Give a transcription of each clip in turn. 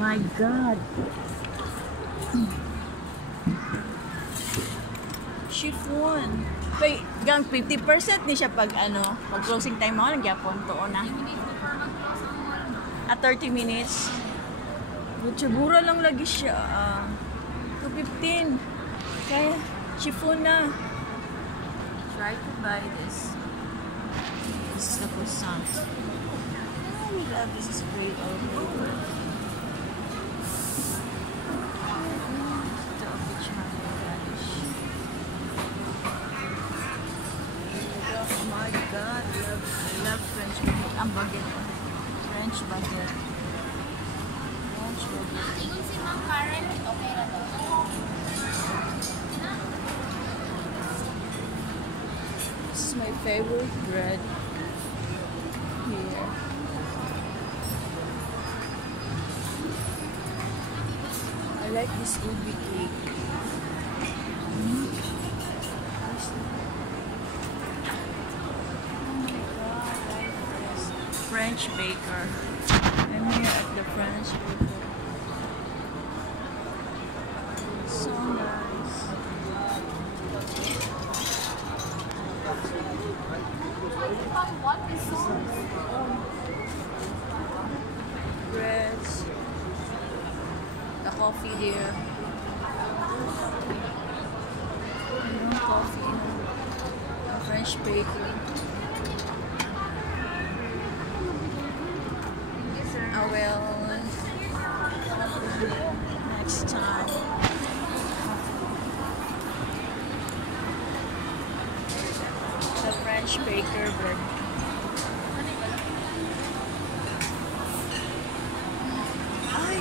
My God. Chiffon. Wait, gang 50% ni siya pag pag closing time mo, nagyapon to na. At 30 minutes. Mura lang lagi siya. 215. Kaya, chiffon na. Try to buy this. This is the croissant. Oh, we love this. Is great over. Oh my God, I love French baguette. Ang baguette. French baguette. French baguette. Ingon si Ma'am Karen, okay na daw. This is my favorite bread here. I like this ubi cake. French baker. I'm here at the French baker. So nice. Breads. The coffee here. Coffee. The French baker. I will next time. The French baker bread. Ay,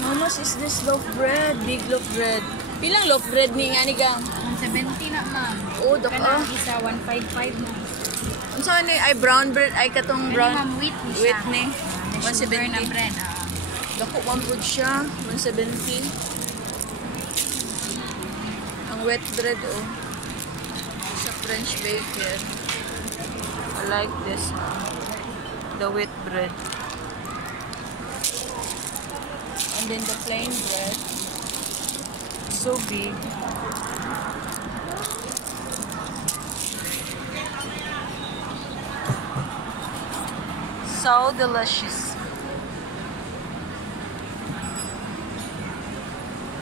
how much is this loaf bread? Big loaf bread. Pilang loaf bread ni nga ni gang? 170 na, ma'am. Oh, dok ah. Isa 155 na. Unsa ni ay brown bread ay katong brown Ma'am, wheat ni wheat siya. ni. Sugar na 170. bread. Dako man pud siya, 170. Ang wet bread oh. Sa French baker. I like this. The wet bread. And then the plain bread. So big. So delicious.